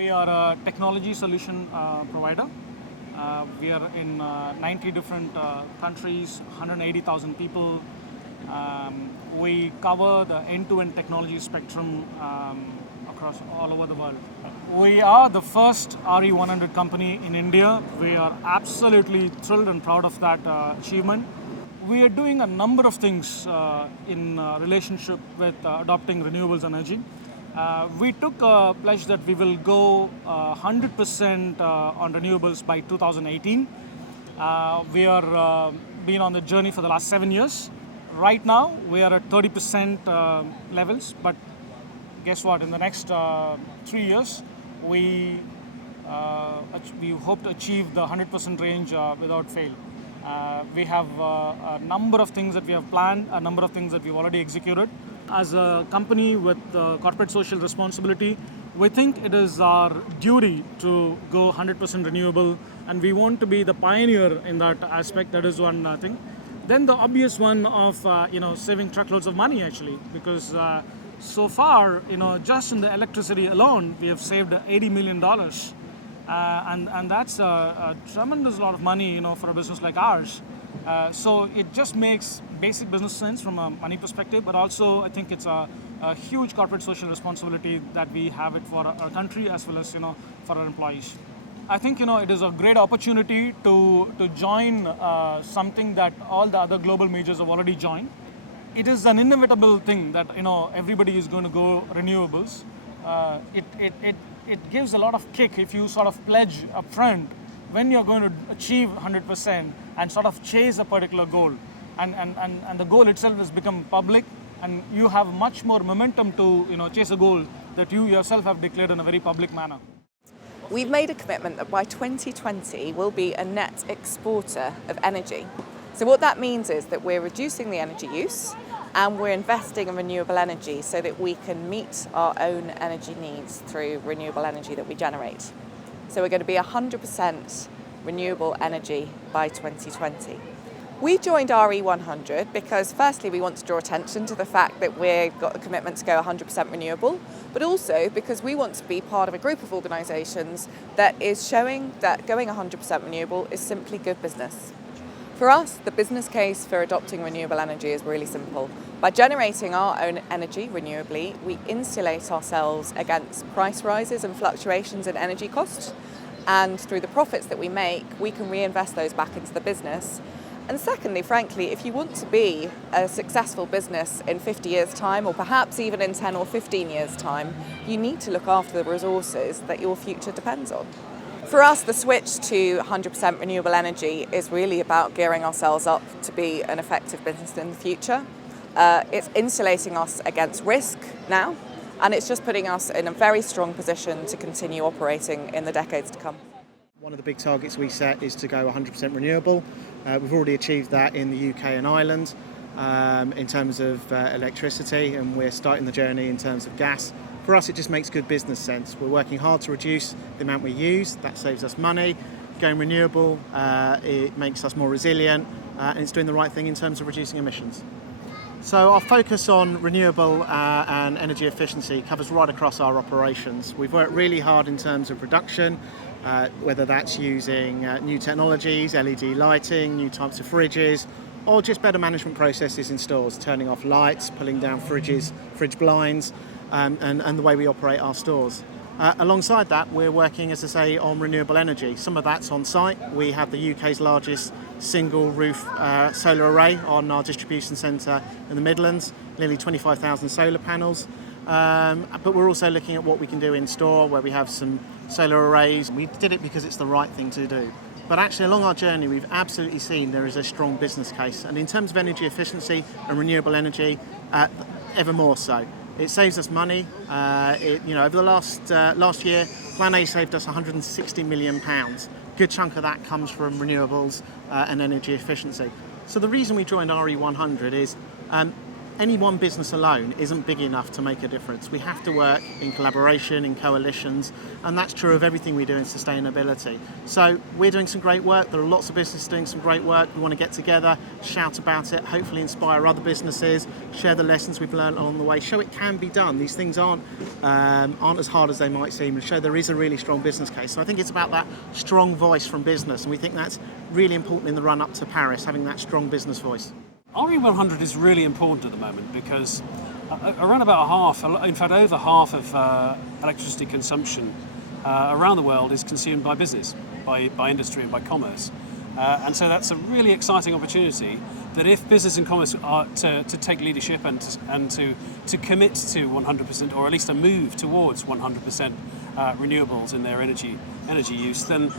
We are a technology solution provider. We are in 90 different countries, 180,000 people. We cover the end-to-end technology spectrum across all over the world. We are the first RE100 company in India. We are absolutely thrilled and proud of that achievement. We are doing a number of things in relationship with adopting renewables energy. We took a pledge that we will go 100% on renewables by 2018. We are been on the journey for the last 7 years. Right now, we are at 30% levels, but guess what? In the next 3 years, we hope to achieve the 100% range without fail. We have a number of things that we have planned, a number of things that we've already executed. As a company with corporate social responsibility, we think it is our duty to go 100% renewable, and we want to be the pioneer in that aspect. That is one thing. Then the obvious one of saving truckloads of money, actually, because so far, just in the electricity alone, we have saved $80 million. And that's a tremendous lot of money, for a business like ours. So it just makes basic business sense from a money perspective, but also I think it's a huge corporate social responsibility that we have it for our country as well as for our employees. I think it is a great opportunity to join something that all the other global majors have already joined. It is an inevitable thing that everybody is going to go renewables. It gives a lot of kick if you sort of pledge upfront when you're going to achieve 100% and sort of chase a particular goal. And the goal itself has become public, and you have much more momentum to chase a goal that you yourself have declared in a very public manner. We've made a commitment that by 2020 we'll be a net exporter of energy. So what that means is that we're reducing the energy use and we're investing in renewable energy so that we can meet our own energy needs through renewable energy that we generate. So we're going to be 100% renewable energy by 2020. We joined RE100 because firstly we want to draw attention to the fact that we've got a commitment to go 100% renewable, but also because we want to be part of a group of organisations that is showing that going 100% renewable is simply good business. For us, the business case for adopting renewable energy is really simple. By generating our own energy renewably, we insulate ourselves against price rises and fluctuations in energy costs, and through the profits that we make, we can reinvest those back into the business. And secondly, frankly, if you want to be a successful business in 50 years' time, or perhaps even in 10 or 15 years' time, you need to look after the resources that your future depends on. For us, the switch to 100% renewable energy is really about gearing ourselves up to be an effective business in the future. It's insulating us against risk now, and it's just putting us in a very strong position to continue operating in the decades to come. One of the big targets we set is to go 100% renewable. We've already achieved that in the UK and Ireland in terms of electricity, and we're starting the journey in terms of gas. For us, it just makes good business sense. We're working hard to reduce the amount we use. That saves us money. Going renewable, it makes us more resilient, and it's doing the right thing in terms of reducing emissions. So our focus on renewable and energy efficiency covers right across our operations. We've worked really hard in terms of production, whether that's using new technologies, LED lighting, new types of fridges, or just better management processes in stores, turning off lights, pulling down fridges, fridge blinds, and the way we operate our stores. Alongside that, we're working, as I say, on renewable energy. Some of that's on site. We have the UK's largest single roof solar array on our distribution centre in the Midlands, nearly 25,000 solar panels. But we're also looking at what we can do in store, where we have some solar arrays. We did it because it's the right thing to do. But actually, along our journey, we've absolutely seen there is a strong business case. And in terms of energy efficiency and renewable energy, ever more so. It saves us money. Over the last year, Plan A saved us £160 million. Good chunk of that comes from renewables and energy efficiency. So the reason we joined RE100 is any one business alone isn't big enough to make a difference. We have to work in collaboration, in coalitions, and that's true of everything we do in sustainability. So we're doing some great work. There are lots of businesses doing some great work. We want to get together, shout about it, hopefully inspire other businesses, share the lessons we've learned along the way, show it can be done. These things aren't as hard as they might seem, and show there is a really strong business case. So I think it's about that strong voice from business, and we think that's really important in the run up to Paris, having that strong business voice. RE100 is really important at the moment because around about half, in fact over half of electricity consumption around the world is consumed by business, by industry and by commerce. And so that's a really exciting opportunity that if business and commerce are to take leadership and to commit to 100%, or at least a move towards 100% renewables in their energy use, then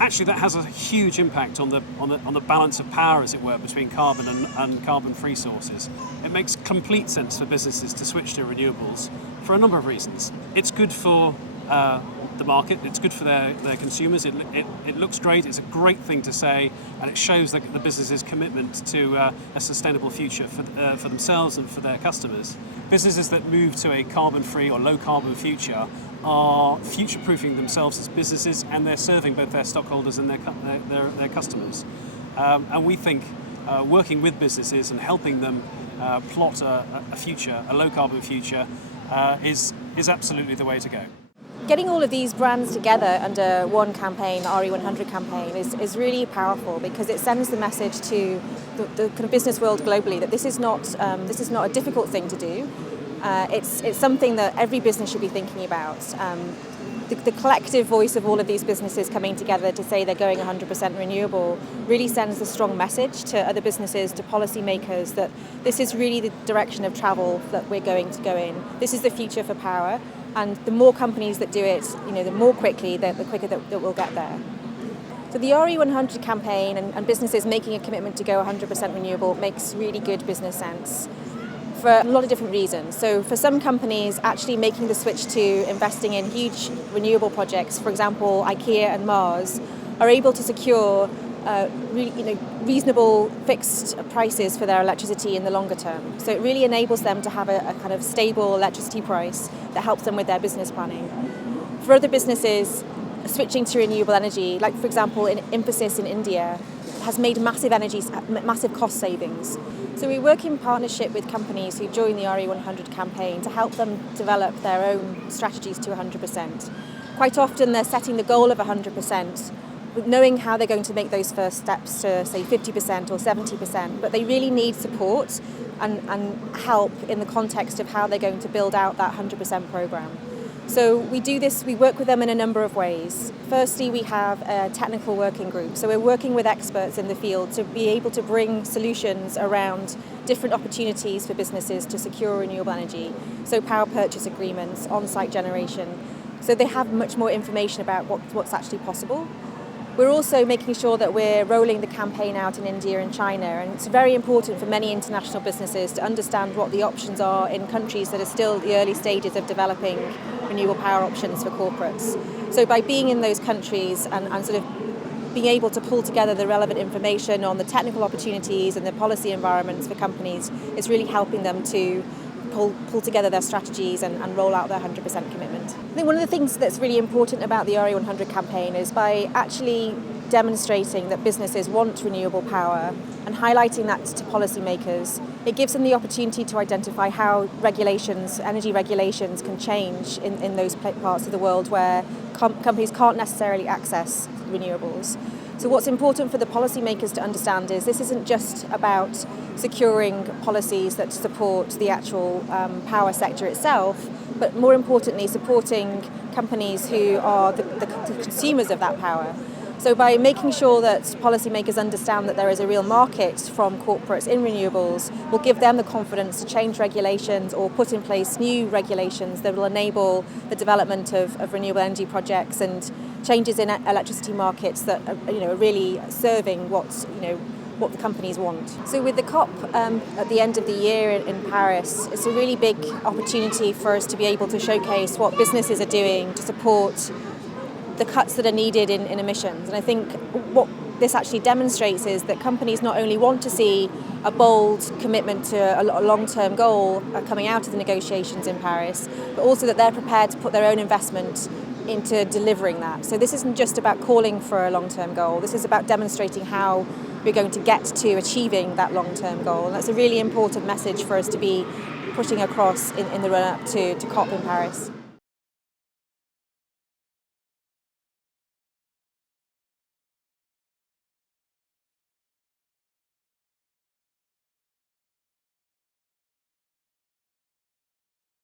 actually that has a huge impact on the balance of power, as it were, between carbon and carbon-free sources. It makes complete sense for businesses to switch to renewables for a number of reasons. It's good for the market, it's good for their consumers, it looks great, it's a great thing to say, and it shows the business's commitment to a sustainable future for themselves and for their customers. Businesses that move to a carbon-free or low-carbon future are future-proofing themselves as businesses, and they're serving both their stockholders and their customers. And we think working with businesses and helping them plot a future, a low-carbon future, is absolutely the way to go. Getting all of these brands together under one campaign, the RE100 campaign, is really powerful because it sends the message to the kind of business world globally that this is not a difficult thing to do. It's something that every business should be thinking about. The collective voice of all of these businesses coming together to say they're going 100% renewable really sends a strong message to other businesses, to policymakers, that this is really the direction of travel that we're going to go in. This is the future for power, and the more companies that do it, the more quickly, the quicker that we'll get there. So the RE100 campaign and businesses making a commitment to go 100% renewable makes really good business sense for a lot of different reasons. So for some companies, actually making the switch to investing in huge renewable projects, for example, IKEA and Mars, are able to secure reasonable fixed prices for their electricity in the longer term. So it really enables them to have a kind of stable electricity price that helps them with their business planning. For other businesses, switching to renewable energy, like for example Infosys in India, has made massive cost savings. So we work in partnership with companies who join the RE100 campaign to help them develop their own strategies to 100%. Quite often they're setting the goal of 100%, knowing how they're going to make those first steps to say 50% or 70%, but they really need support and help in the context of how they're going to build out that 100% program. So we do this, we work with them in a number of ways. Firstly, we have a technical working group. So we're working with experts in the field to be able to bring solutions around different opportunities for businesses to secure renewable energy. So power purchase agreements, on-site generation. So they have much more information about what's actually possible. We're also making sure that we're rolling the campaign out in India and China, and it's very important for many international businesses to understand what the options are in countries that are still at the early stages of developing renewable power options for corporates. So by being in those countries and sort of being able to pull together the relevant information on the technical opportunities and the policy environments for companies, is really helping them to pull together their strategies and roll out their 100% commitment. I think one of the things that's really important about the RE100 campaign is by actually demonstrating that businesses want renewable power and highlighting that to policymakers, it gives them the opportunity to identify how energy regulations can change in those parts of the world where companies can't necessarily access renewables. So what's important for the policymakers to understand is this isn't just about securing policies that support the actual power sector itself, but more importantly supporting companies who are the consumers of that power. So by making sure that policymakers understand that there is a real market from corporates in renewables, will give them the confidence to change regulations or put in place new regulations that will enable the development of renewable energy projects and changes in electricity markets that are really serving what the companies want. So with the COP at the end of the year in Paris, it's a really big opportunity for us to be able to showcase what businesses are doing to support the cuts that are needed in emissions. And I think what this actually demonstrates is that companies not only want to see a bold commitment to a long-term goal coming out of the negotiations in Paris, but also that they're prepared to put their own investment into delivering that. So this isn't just about calling for a long-term goal, this is about demonstrating how we're going to get to achieving that long-term goal. And that's a really important message for us to be putting across in the run-up to COP in Paris.